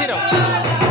tiram.